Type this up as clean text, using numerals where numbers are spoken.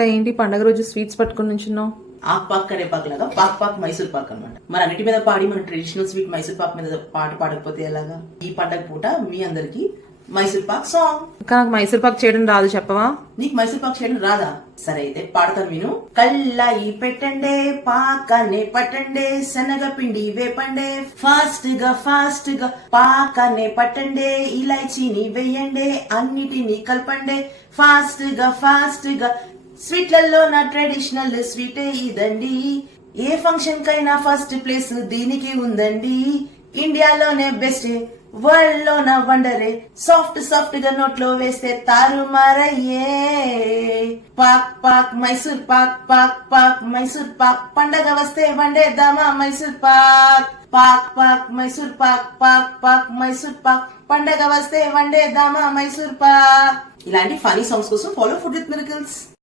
అక్క ఏంటి పండగ రోజు స్వీట్స్ పట్టుకుని నుంచున్నావు? పాక్ కరేపాక్ లాగా పాక్ మైసూర్ పాక్ అనమాట. మరి అన్నిటి మీద పాడి మన ట్రెడిషనల్ స్వీట్ మైసూర్ పాక్ మీద పాట పాడకపోతే ఎలాగా? ఈ పండగ పూట మీ అందరికి మైసూర్ పాక్ సాంగ్. అక్క నాకు మైసూర్ పాక్ చేయడం రాదు, చెప్పవా? నీకు మైసూర్ పాక్ చేయడం రాదా? సరే అయితే పాడతాను విను. కల్లాయి పెట్టండే పాకానే పట్టండే శనగపిండి వేపండే ఫాస్ట్ గా పాకానే పట్టండే ఇలాచీని వేయండే అన్నిటిని కలపండే ఫాస్ట్ గా స్వీట్లలో నా ట్రెడిషనల్ స్వీటే ఇదండి. ఏ ఫంక్షన్ కైనా ఫస్ట్ ప్లేస్ దీనికి ఉందండి. ఇండియాలోనే బెస్ట్, వరల్డ్ లో నా వండరే, సాఫ్ట్ గా నోట్లో వేస్తే తారుమారయ్యే. పాక్ మైసూర్ పాక్ మైసూర్ పాక్ పండగ వస్తే వండేద్దామా మైసూర్ పాక్ మైసూర్ పాక్ మైసూర్ పాక్ పండగ వస్తే వండేద్దామా మైసూర్ పాక్. ఇలాంటి ఫనీ సాంగ్స్ కోసం ఫాలో ఫుడ్ విత్ మిరకల్స్.